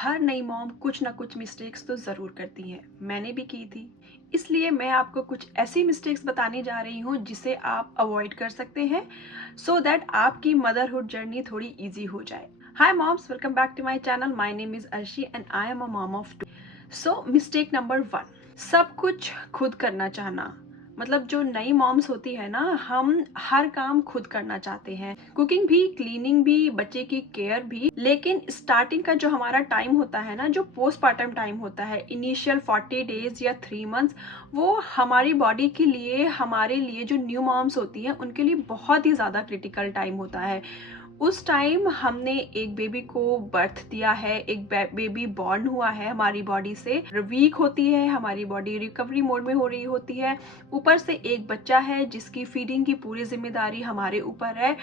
हर नई मॉम कुछ ना कुछ मिस्टेक्स तो ज़रूर करती है। मैंने भी की थी। इसलिए मैं आपको कुछ ऐसी मिस्टेक्स बताने जा रही हूँ जिसे आप अवॉइड कर सकते हैं सो दैट आपकी मदरहुड जर्नी थोड़ी इजी हो जाए। Hi moms, welcome back to my channel. My name is Arshi and I am a mom of two. So mistake number 1, सब कुछ खुद करना चाहना। मतलब जो नई मॉम्स होती है ना, हम हर काम खुद करना चाहते हैं, कुकिंग भी, क्लीनिंग भी, बच्चे की केयर भी। लेकिन स्टार्टिंग का जो हमारा टाइम होता है ना, जो पोस्टपार्टम टाइम होता है, इनिशियल 40 डेज या 3 मंथ्स, वो हमारी बॉडी के लिए, हमारे लिए जो न्यू मॉम्स होती हैं उनके लिए बहुत ही ज़्यादा क्रिटिकल टाइम होता है। उस टाइम हमने एक बेबी को बर्थ दिया है, एक बेबी बॉर्न हुआ है, हमारी बॉडी से वीक होती है, हमारी बॉडी रिकवरी मोड में हो रही होती है। ऊपर से एक बच्चा है जिसकी फीडिंग की पूरी जिम्मेदारी हमारे ऊपर है,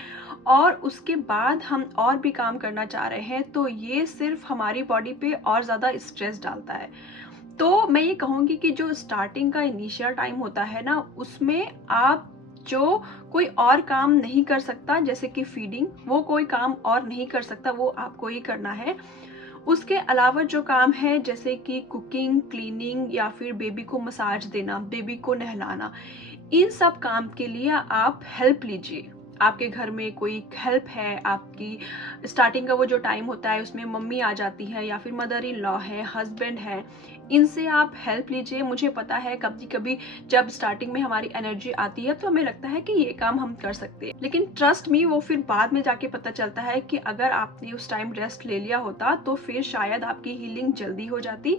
और उसके बाद हम और भी काम करना चाह रहे हैं, तो ये सिर्फ हमारी बॉडी पे और ज़्यादा स्ट्रेस डालता है। तो मैं ये कहूँगी कि जो स्टार्टिंग का इनिशियल टाइम होता है ना, उसमें आप जो कोई और काम नहीं कर सकता, जैसे कि फीडिंग, वो कोई काम और नहीं कर सकता, वो आपको ही करना है। उसके अलावा जो काम है, जैसे कि कुकिंग, क्लीनिंग या फिर बेबी को मसाज देना, बेबी को नहलाना, इन सब काम के लिए आप हेल्प लीजिए। आपके घर में कोई हेल्प है, आपकी स्टार्टिंग का वो जो टाइम होता है उसमें मम्मी आ जाती है या फिर मदर इन लॉ है, हस्बैंड है, इनसे आप हेल्प लीजिए। मुझे पता है कभी कभी जब स्टार्टिंग में हमारी एनर्जी आती है तो हमें लगता है कि ये काम हम कर सकते हैं, लेकिन ट्रस्ट मी, वो फिर बाद में जाके पता चलता है कि अगर आपने उस टाइम रेस्ट ले लिया होता तो फिर शायद आपकी हीलिंग जल्दी हो जाती।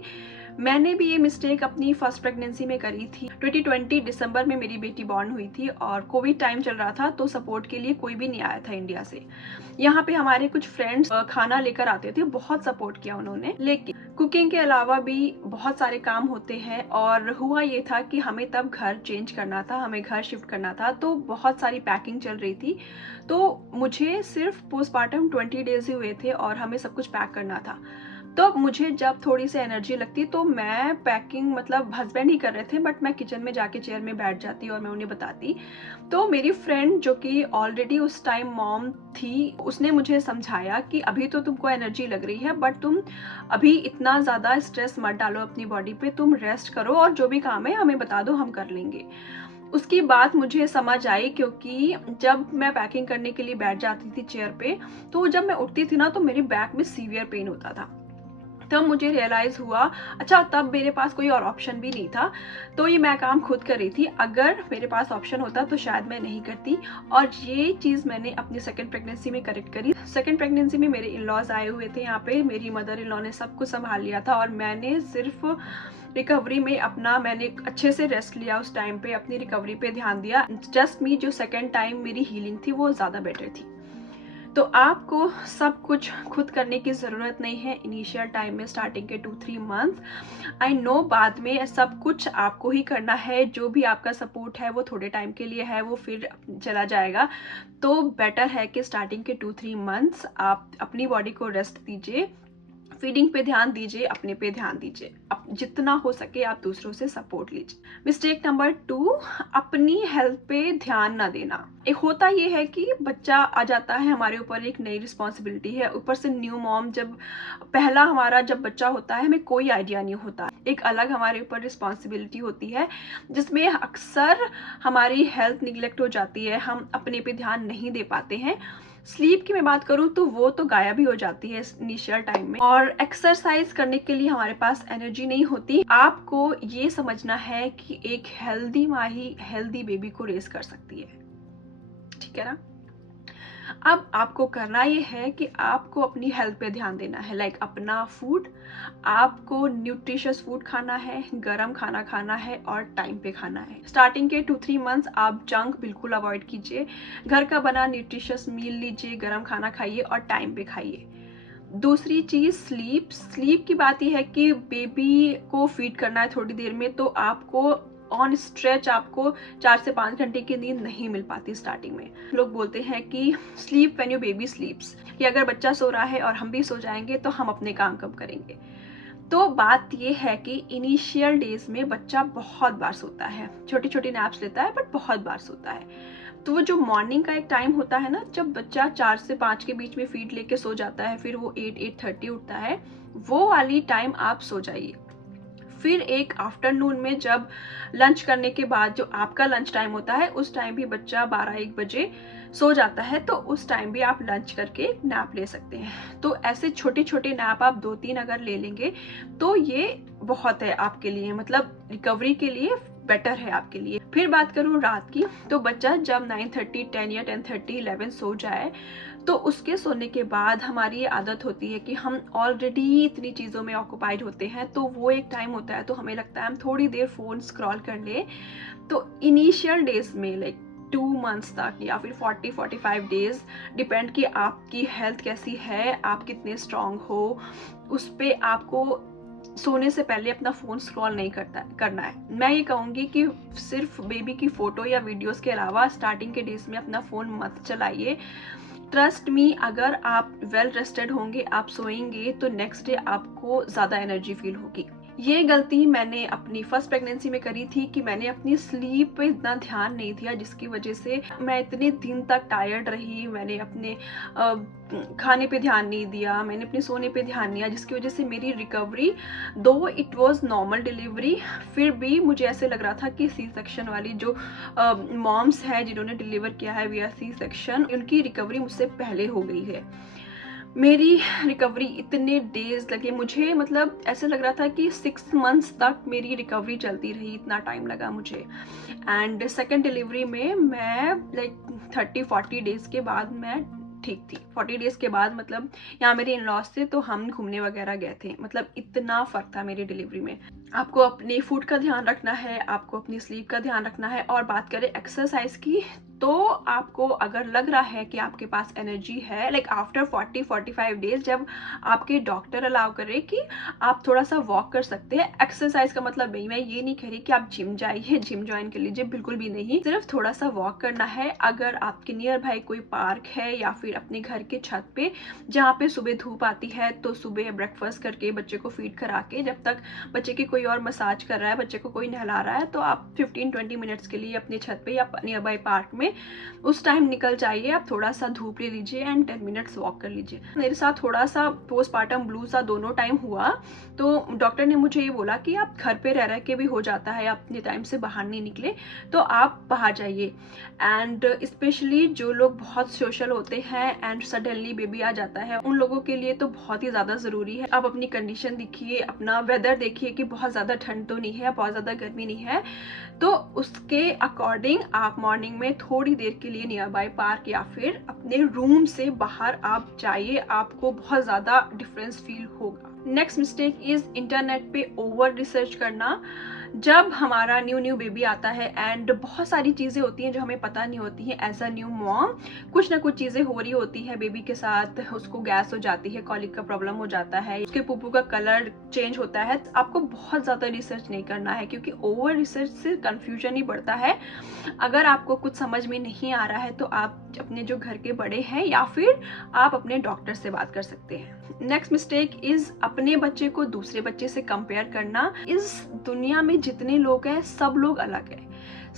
मैंने भी ये मिस्टेक अपनी फर्स्ट प्रेगनेंसी में करी थी। 2020 दिसंबर में मेरी बेटी बॉर्न हुई थी और कोविड टाइम चल रहा था, तो सपोर्ट के लिए कोई भी नहीं आया था इंडिया से। यहाँ पे हमारे कुछ फ्रेंड्स खाना लेकर आते थे, बहुत सपोर्ट किया उन्होंने। लेकिन कुकिंग के अलावा भी बहुत सारे काम होते हैं, और हुआ ये था कि हमें तब घर चेंज करना था, हमें घर शिफ्ट करना था, तो बहुत सारी पैकिंग चल रही थी। तो मुझे सिर्फ पोस्टपार्टम 20 डेज ही हुए थे और हमें सब कुछ पैक करना था। तो मुझे जब थोड़ी सी एनर्जी लगती तो मैं पैकिंग, मतलब हस्बैंड ही कर रहे थे, बट मैं किचन में जाके चेयर में बैठ जाती और मैं उन्हें बताती। तो मेरी फ्रेंड जो कि ऑलरेडी उस टाइम मॉम थी, उसने मुझे समझाया कि अभी तो तुमको एनर्जी लग रही है, बट तुम अभी इतना ज़्यादा स्ट्रेस मत डालो अपनी बॉडी पे, तुम रेस्ट करो और जो भी काम है हमें बता दो, हम कर लेंगे। उसकी बात मुझे समझ आई, क्योंकि जब मैं पैकिंग करने के लिए बैठ जाती थी चेयर पे, तो जब मैं उठती थी ना तो मेरी बैक में सीवियर पेन होता था। तब मुझे रियलाइज हुआ, अच्छा तब मेरे पास कोई और ऑप्शन भी नहीं था, तो ये मैं काम खुद कर रही थी। अगर मेरे पास ऑप्शन होता तो शायद मैं नहीं करती। और ये चीज़ मैंने अपनी सेकंड प्रेगनेंसी में करेक्ट करी। सेकंड प्रेगनेंसी में मेरे इन लॉज आए हुए थे यहाँ पे, मेरी मदर इन लॉ ने सब कुछ संभाल लिया था, और मैंने सिर्फ रिकवरी में अपना, मैंने अच्छे से रेस्ट लिया उस टाइम पे, अपनी रिकवरी पे ध्यान दिया। जस्ट मी, जो सेकेंड टाइम मेरी हीलिंग थी वो ज़्यादा बेटर थी। तो आपको सब कुछ खुद करने की ज़रूरत नहीं है इनिशियल टाइम में, स्टार्टिंग के 2-3 मंथ। आई नो बाद में सब कुछ आपको ही करना है, जो भी आपका सपोर्ट है वो थोड़े टाइम के लिए है, वो फिर चला जाएगा। तो बेटर है कि स्टार्टिंग के 2-3 मंथ्स आप अपनी बॉडी को रेस्ट दीजिए, फीडिंग पे ध्यान दीजिए, अपने पे ध्यान दीजिए, अब जितना हो सके आप दूसरों से सपोर्ट लीजिए। मिस्टेक नंबर 2, अपनी हेल्थ पे ध्यान ना देना। एक होता ये है कि बच्चा आ जाता है, हमारे ऊपर एक नई रिस्पॉन्सिबिलिटी है, ऊपर से न्यू मॉम, जब पहला हमारा जब बच्चा होता है हमें कोई आइडिया नहीं होता, एक अलग हमारे ऊपर रिस्पॉन्सिबिलिटी होती है, जिसमें अक्सर हमारी हेल्थ निगलेक्ट हो जाती है, हम अपने पे ध्यान नहीं दे पाते हैं। स्लीप की मैं बात करूं तो वो तो गायब ही हो जाती है इनिशियल टाइम में, और एक्सरसाइज करने के लिए हमारे पास एनर्जी नहीं होती। आपको ये समझना है कि एक हेल्दी माँ ही हेल्दी बेबी को रेस कर सकती है, ठीक है ना। अब आपको करना ये है कि आपको अपनी हेल्थ पे ध्यान देना है, लाइक अपना फूड, आपको न्यूट्रिशियस फूड खाना है, गरम खाना खाना है और टाइम पे खाना है। स्टार्टिंग के 2-3 मंथ्स आप जंक बिल्कुल अवॉइड कीजिए, घर का बना न्यूट्रिशियस मील लीजिए, गरम खाना खाइए और टाइम पे खाइए। दूसरी चीज स्लीप की बात यह है कि बेबी को फीड करना है थोड़ी देर में, तो आपको ऑन स्ट्रेच आपको 4 से 5 घंटे की नींद नहीं मिल पाती स्टार्टिंग में। लोग बोलते हैं कि स्लीप व्हेन योर बेबी स्लीप्स, कि अगर बच्चा सो रहा है और हम भी सो जाएंगे तो हम अपने काम कब करेंगे। तो बात ये है कि इनिशियल डेज में बच्चा बहुत बार सोता है, छोटी छोटी नैप्स लेता है, बट बहुत बार सोता है। तो वो जो मॉर्निंग का एक टाइम होता है ना, जब बच्चा 4 से 5 के बीच में फीड लेके सो जाता है, फिर वो 8-8:30 उठता है, वो वाली टाइम आप सो जाइए। फिर एक आफ्टरनून में जब लंच करने के बाद जो आपका लंच टाइम होता है, उस टाइम भी बच्चा 12-1 बजे सो जाता है, तो उस टाइम भी आप लंच करके नैप ले सकते हैं। तो ऐसे छोटे छोटे नैप आप 2-3 अगर ले लेंगे तो ये बहुत है आपके लिए, मतलब रिकवरी के लिए बेटर है आपके लिए। फिर बात करूँ रात की, तो बच्चा जब 9:30, 10 या 10:30, 11 सो जाए, तो उसके सोने के बाद हमारी ये आदत होती है कि हम ऑलरेडी इतनी चीज़ों में ऑक्यूपाइड होते हैं, तो वो एक टाइम होता है तो हमें लगता है हम थोड़ी देर फ़ोन स्क्रॉल कर लें। तो इनिशियल डेज में लाइक 2 मंथ्स तक या फिर 40-45 डेज, डिपेंड कि आपकी हेल्थ कैसी है, आप कितने स्ट्रांग हो, उस पे आपको सोने से पहले अपना फ़ोन स्क्रॉल नहीं करना है। मैं ये कहूँगी कि सिर्फ बेबी की फ़ोटो या वीडियोस के अलावा स्टार्टिंग के डेज में अपना फ़ोन मत चलाइए। ट्रस्ट मी, अगर आप वेल रेस्टेड होंगे, आप सोएंगे, तो नेक्स्ट डे आपको ज़्यादा एनर्जी फील होगी। ये गलती मैंने अपनी फर्स्ट प्रेगनेंसी में करी थी कि मैंने अपनी स्लीप पे इतना ध्यान नहीं दिया, जिसकी वजह से मैं इतने दिन तक टायर्ड रही। मैंने अपने खाने पे ध्यान नहीं दिया, मैंने अपने सोने पे ध्यान नहीं दिया, जिसकी वजह से मेरी रिकवरी, दो इट वाज नॉर्मल डिलीवरी, फिर भी मुझे ऐसे लग रहा था कि सी सेक्शन वाली जो मॉम्स हैं जिन्होंने डिलीवर किया है विया सी सेक्शन, उनकी रिकवरी मुझसे पहले हो गई है। मेरी रिकवरी इतने डेज लगे मुझे, मतलब ऐसे लग रहा था कि 6 मंथ्स तक मेरी रिकवरी चलती रही, इतना टाइम लगा मुझे। एंड सेकेंड डिलीवरी में मैं लाइक 30-40 डेज के बाद मैं ठीक थी। 40 डेज के बाद, मतलब यहाँ मेरे इन लॉज थे तो हम घूमने वगैरह गए थे, मतलब इतना फर्क था मेरी डिलीवरी में। आपको अपने फूड का ध्यान रखना है, आपको अपनी स्लीप का ध्यान रखना है। और बात करें एक्सरसाइज की, तो आपको अगर लग रहा है कि आपके पास एनर्जी है, लाइक आफ्टर 40-45 डेज, जब आपके डॉक्टर अलाउ करे कि आप थोड़ा सा वॉक कर सकते हैं, एक्सरसाइज का मतलब नहीं, मैं ये नहीं कह रही कि आप जिम जाइए, जिम ज्वाइन कर लीजिए, बिल्कुल भी नहीं, सिर्फ थोड़ा सा वॉक करना है। अगर आपके नियर बाय कोई पार्क है या फिर अपने घर के छत पे जहाँ पे सुबह धूप आती है, तो सुबह ब्रेकफास्ट करके बच्चे को फीड करा के, जब तक बच्चे की कोई और मसाज कर रहा है, बच्चे को कोई नहला रहा है, तो आप 15-20 मिनट्स के लिए अपने छत पे या नियर बाय पार्क में उस टाइम निकल जाइए। आप थोड़ा सा धूप ले लीजिए एंड 10 मिनट्स वॉक कर लीजिए। मेरे साथ थोड़ा सा पोस्टपार्टम ब्लू सा दोनों टाइम हुआ, तो डॉक्टर ने मुझे ये बोला कि आप घर पे रह के भी हो जाता है, आप इतने टाइम से बाहर नहीं निकले तो आप बाहर जाइए। एंड स्पेशली जो लोग बहुत सोशल होते हैं एंड सडनली बेबी आ जाता है, उन लोगों के लिए तो बहुत ही ज़्यादा ज़रूरी है। आप अपनी कंडीशन देखिए, अपना वेदर देखिए कि बहुत ज़्यादा ठंड तो नहीं है, बहुत ज़्यादा गर्मी नहीं है, तो उसके अकॉर्डिंग आप मॉर्निंग में थोड़ी देर के लिए नियर बाय पार्क या फिर अपने रूम से बाहर आप जाइए, आपको बहुत ज़्यादा डिफरेंस फील होगा। नेक्स्ट मिस्टेक इज इंटरनेट पे ओवर रिसर्च करना। जब हमारा न्यू बेबी आता है एंड बहुत सारी चीज़ें होती हैं जो हमें पता नहीं होती हैं, एज अ न्यू मॉम कुछ ना कुछ चीज़ें हो रही होती है बेबी के साथ, उसको गैस हो जाती है, कॉलिक का प्रॉब्लम हो जाता है, उसके पुप्पू का कलर चेंज होता है, तो आपको बहुत ज़्यादा रिसर्च नहीं करना है, क्योंकि ओवर रिसर्च से कन्फ्यूजन ही बढ़ता है। अगर आपको कुछ समझ में नहीं आ रहा है तो आप अपने जो घर के बड़े हैं या फिर आप अपने डॉक्टर से बात कर सकते हैं। नेक्स्ट मिस्टेक इज अपने बच्चे को दूसरे बच्चे से कंपेयर करना। इस दुनिया में जितने लोग हैं सब लोग अलग है,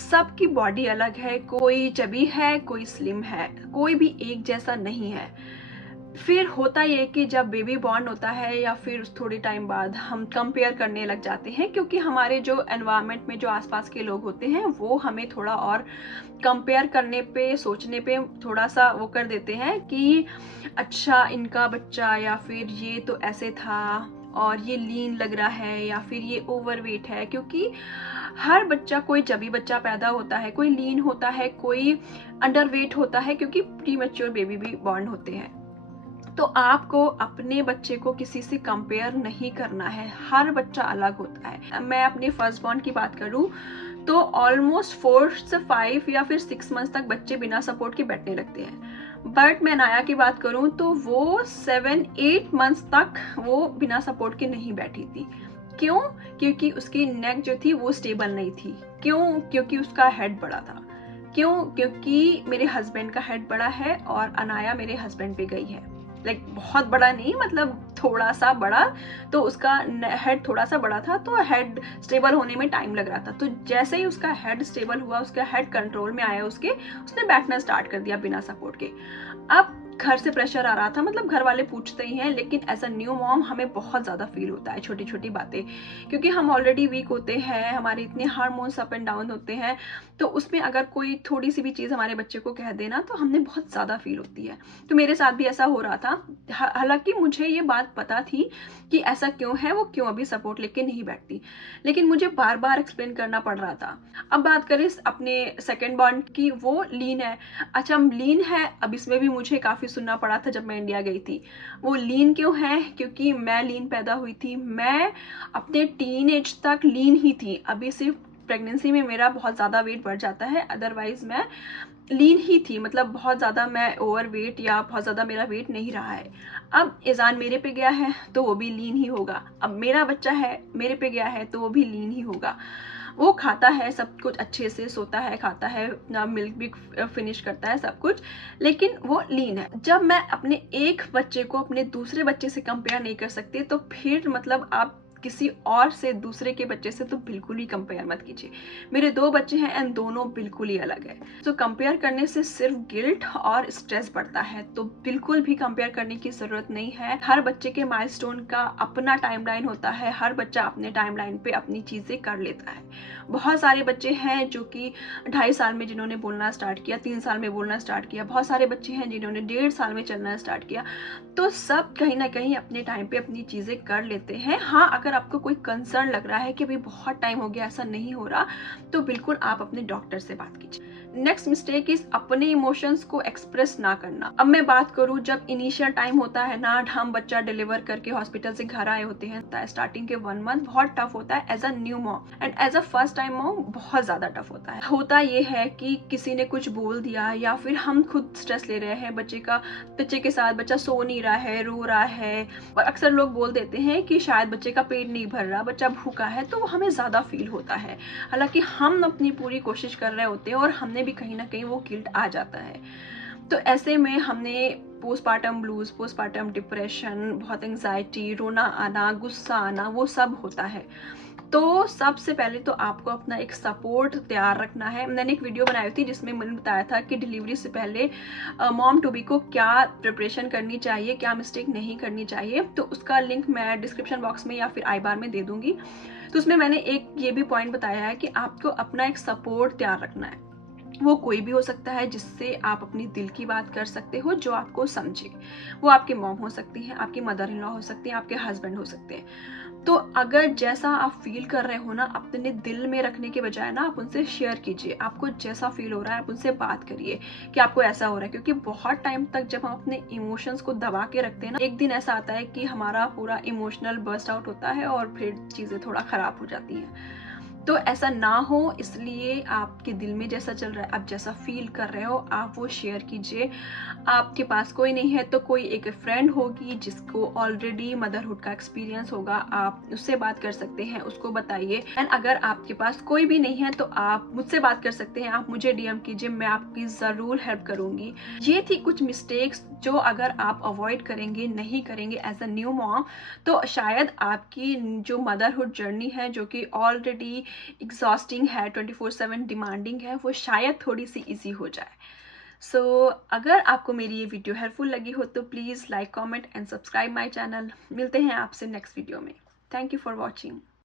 सबकी बॉडी अलग है, कोई चबी है, कोई स्लिम है, कोई भी एक जैसा नहीं है। फिर होता ये कि जब बेबी बॉर्न होता है या फिर थोड़े टाइम बाद हम कंपेयर करने लग जाते हैं, क्योंकि हमारे जो एनवायरनमेंट में जो आसपास के लोग होते हैं वो हमें थोड़ा और कंपेयर करने पे, सोचने पे थोड़ा सा वो कर देते हैं कि अच्छा इनका बच्चा या फिर ये तो ऐसे था और ये लीन लग रहा है या फिर ये ओवरवेट है। क्योंकि हर बच्चा, कोई जबी बच्चा पैदा होता है, कोई लीन होता है, कोई अंडरवेट होता है, क्योंकि प्रीमेच्योर बेबी भी बॉर्न होते हैं। तो आपको अपने बच्चे को किसी से कंपेयर नहीं करना है, हर बच्चा अलग होता है। मैं अपने फर्स्ट बॉर्न की बात करूं तो ऑलमोस्ट 4 से 5 या फिर 6 मंथ्स तक बच्चे बिना सपोर्ट के बैठने लगते हैं। बट मैं नाया की बात करूं तो वो 7-8 मंथ्स तक वो बिना सपोर्ट के नहीं बैठी थी। क्यों? क्योंकि उसकी नेक जो थी वो स्टेबल नहीं थी। क्यों? क्योंकि उसका हेड बड़ा था। क्यों? क्योंकि मेरे हस्बैंड का हेड बड़ा है और अनाया मेरे हस्बैंड पे गई है, लाइक बहुत बड़ा नहीं, मतलब थोड़ा सा बड़ा, तो उसका हेड थोड़ा सा बड़ा था, तो हेड स्टेबल होने में टाइम लग रहा था। तो जैसे ही उसका हेड स्टेबल हुआ, उसका हेड कंट्रोल में आया, उसने बैठना स्टार्ट कर दिया बिना सपोर्ट के। अब घर से प्रेशर आ रहा था, मतलब घर वाले पूछते ही हैं, लेकिन एज अ न्यू मॉम हमें बहुत ज़्यादा फील होता है छोटी छोटी बातें, क्योंकि हम ऑलरेडी वीक होते हैं, हमारे इतने हार्मोन्स अप एंड डाउन होते हैं, तो उसमें अगर कोई थोड़ी सी भी चीज़ हमारे बच्चे को कह देना तो हमें बहुत ज़्यादा फील होती है। तो मेरे साथ भी ऐसा हो रहा था। हालांकि मुझे ये बात पता थी कि ऐसा क्यों है, वो क्यों अभी सपोर्ट लेके नहीं बैठती, लेकिन मुझे बार बार एक्सप्लेन करना पड़ रहा था। अब बात करें अपने सेकेंड बॉन्ड की, वो लीन है। अच्छा, लीन है, अब इसमें भी मुझे काफ़ी सुनना पड़ा था जब मैं इंडिया गई थी। वो लीन क्यों है? क्योंकि मैं लीन पैदा हुई थी, मैं अपने टीन एज तक लीन ही थी। अभी सिर्फ प्रेगनेंसी में मेरा बहुत ज़्यादा वेट बढ़ जाता है, अदरवाइज मैं लीन ही थी, मतलब बहुत ज़्यादा मैं ओवर वेट या बहुत ज़्यादा मेरा वेट नहीं रहा है। अब इज़ान मेरे पे गया है तो वो भी लीन ही होगा, अब मेरा बच्चा है मेरे पे गया है तो वो भी लीन ही होगा। वो खाता है सब कुछ अच्छे से, सोता है, खाता है, मिल्क भी फिनिश करता है सब कुछ, लेकिन वो लीन है। जब मैं अपने एक बच्चे को अपने दूसरे बच्चे से कंपेयर नहीं कर सकती, तो फिर मतलब आप किसी और से, दूसरे के बच्चे से तो बिल्कुल ही कंपेयर मत कीजिए। मेरे 2 बच्चे हैं एंड दोनों बिल्कुल ही अलग है। तो कंपेयर करने से सिर्फ गिल्ट और स्ट्रेस बढ़ता है, तो बिल्कुल भी कंपेयर करने की ज़रूरत नहीं है। हर बच्चे के माइलस्टोन का अपना टाइमलाइन होता है, हर बच्चा अपने टाइमलाइन पे अपनी चीज़ें कर लेता है। बहुत सारे बच्चे हैं जो कि 2.5 साल में जिन्होंने बोलना स्टार्ट किया, 3 साल में बोलना स्टार्ट किया, बहुत सारे बच्चे हैं जिन्होंने 1.5 साल में चलना स्टार्ट किया। तो सब कहीं ना कहीं अपने टाइम पे अपनी चीज़ें कर लेते हैं। हाँ, अगर आपको कोई कंसर्न लग रहा है कि भाई बहुत टाइम हो गया ऐसा नहीं हो रहा, तो बिल्कुल आप अपने डॉक्टर से बात कीजिए। नेक्स्ट मिस्टेक इज अपने इमोशंस को एक्सप्रेस ना करना। अब मैं बात करूं, जब इनिशियल टाइम होता है ना, हम बच्चा डिलीवर करके हॉस्पिटल से घर आए होते हैं, स्टार्टिंग के 1 मंथ बहुत टफ होता है as a new mom, and as a first time mom बहुत ज्यादा टफ होता है। होता ये है कि किसी ने कुछ बोल दिया या फिर हम खुद स्ट्रेस ले रहे हैं बच्चे के साथ, बच्चा सो नहीं रहा है, रो रहा है, और अक्सर लोग बोल देते हैं कि शायद बच्चे का पेट नहीं भर रहा, बच्चा भूखा है, तो वो हमें ज्यादा फील होता है। हालांकि हम अपनी पूरी कोशिश कर रहे होते हैं और हमने भी कहीं ना कहीं वो गिल्ट आ जाता है। तो ऐसे में हमने पोस्टपार्टम ब्लूज, पोस्टपार्टम डिप्रेशन, बहुत एंजाइटी, रोना आना, गुस्सा आना, वो सब होता है। तो सबसे पहले तो आपको अपना एक सपोर्ट तैयार रखना है। मैंने एक वीडियो बनाई थी जिसमें मैंने बताया था कि डिलीवरी से पहले मॉम टू बी को क्या प्रिपरेशन करनी चाहिए, क्या मिस्टेक नहीं करनी चाहिए, तो उसका लिंक मैं डिस्क्रिप्शन बॉक्स में या फिर आई बार में दे दूंगी। तो उसमें मैंने एक ये भी पॉइंट बताया है कि आपको अपना एक सपोर्ट तैयार रखना है। वो कोई भी हो सकता है जिससे आप अपनी दिल की बात कर सकते हो, जो आपको समझे। वो आपकी मॉम हो सकती हैं, आपकी मदर इन लॉ हो सकती हैं, आपके हस्बैंड हो सकते हैं। तो अगर जैसा आप फील कर रहे हो ना, अपने दिल में रखने के बजाय ना आप उनसे शेयर कीजिए। आपको जैसा फील हो रहा है आप उनसे बात करिए कि आपको ऐसा हो रहा है, क्योंकि बहुत टाइम तक जब हम अपने इमोशंस को दबा के रखते हैं ना, एक दिन ऐसा आता है कि हमारा पूरा इमोशनल बर्स्ट आउट होता है और फिर चीज़ें थोड़ा ख़राब हो जाती हैं। तो ऐसा ना हो, इसलिए आपके दिल में जैसा चल रहा है, आप जैसा फील कर रहे हो, आप वो शेयर कीजिए। आपके पास कोई नहीं है तो कोई एक फ्रेंड होगी जिसको ऑलरेडी मदरहुड का एक्सपीरियंस होगा, आप उससे बात कर सकते हैं, उसको बताइए। एंड अगर आपके पास कोई भी नहीं है तो आप मुझसे बात कर सकते हैं, आप मुझे डीएम कीजिए, मैं आपकी ज़रूर हेल्प करूंगी। ये थी कुछ मिस्टेक्स जो अगर आप अवॉइड करेंगे, नहीं करेंगे एज अ न्यू मॉम, तो शायद आपकी जो मदरहुड जर्नी है, जो कि ऑलरेडी एग्जॉस्टिंग है, 24/7 डिमांडिंग है, वो शायद थोड़ी सी इजी हो जाए। सो अगर आपको मेरी ये वीडियो हेल्पफुल लगी हो तो please like, comment and subscribe my channel. मिलते हैं आपसे नेक्स्ट वीडियो में। Thank you for watching.